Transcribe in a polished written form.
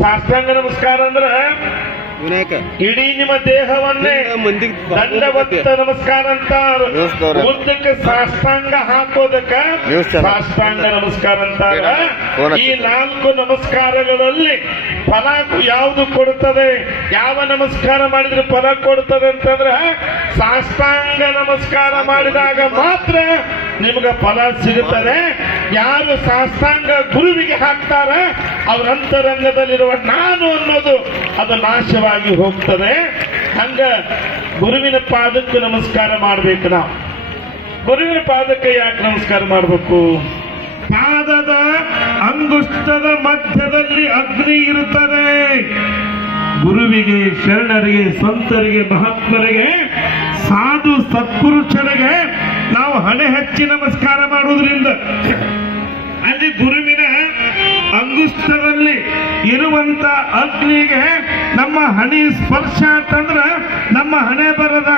ಸಾಷ್ಟಾಂಗ ನಮಸ್ಕಾರ ಅಂದ್ರೆ ವಿನಾಯಕ ಇಡೀ ನಿಮ್ಮ ದೇಹವನ್ನೇ ದಂಡವತ್ತ ನಮಸ್ಕಾರ ಅಂತಾರ. ಉದ್ದಕ್ಕೆ ಸಾಷ್ಟಾಂಗ ಹಾಕೋದಕ್ಕ ಸಾಷ್ಟಾಂಗ ನಮಸ್ಕಾರ ಅಂತಾರ. ಈ 4 ನಮಸ್ಕಾರಗಳಲ್ಲಿ ಫಲ ಯಾವುದು ಕೊಡುತ್ತದೆ, ಯಾವ ನಮಸ್ಕಾರ ಮಾಡಿದ್ರೆ ಫಲ ಕೊಡುತ್ತದೆ ಅಂತಂದ್ರೆ ಸಾಷ್ಟಾಂಗ ನಮಸ್ಕಾರ ಮಾಡಿದಾಗ ಮಾತ್ರ ನಿಮ್ಗೆ ಫಲ ಸಿಗುತ್ತದೆ. ಯಾರು ಸಾಷ್ಟಾಂಗ ಗುರುವಿಗೆ ಹಾಕ್ತಾರ ಅವ್ರ ಅಂತರಂಗದಲ್ಲಿರುವ ನಾನು ಅನ್ನೋದು ಅದು ನಾಶವಾಗಿ ಹೋಗ್ತದೆ. ಹಂಗ ಗುರುವಿನ ಪಾದಕ್ಕೆ ನಮಸ್ಕಾರ ಮಾಡ್ಬೇಕು. ನಾವು ಗುರುವಿನ ಪಾದಕ್ಕೆ ಯಾಕೆ ನಮಸ್ಕಾರ ಮಾಡಬೇಕು? ಪಾದದ ಅಂಗುಷ್ಟದ ಮಧ್ಯದಲ್ಲಿ ಅಗ್ನಿ ಇರುತ್ತದೆ. ಗುರುವಿಗೆ, ಶರಣರಿಗೆ, ಸಂತರಿಗೆ, ಮಹಾತ್ಮರಿಗೆ, ಸಾಧು ಸತ್ಪುರುಷರಿಗೆ ನಾವು ಹಣೆ ಹಚ್ಚಿ ನಮಸ್ಕಾರ ಮಾಡುವುದರಿಂದ ಅಲ್ಲಿ ಗುರುವಿನ ಅಂಗುಷ್ಟದಲ್ಲಿ ಇರುವಂತ ಅಗ್ನಿಗೆ ನಮ್ಮ ಹಣೆ ಸ್ಪರ್ಶ ಅಂತಂದ್ರೆ ನಮ್ಮ ಹಣೆ ಬರದ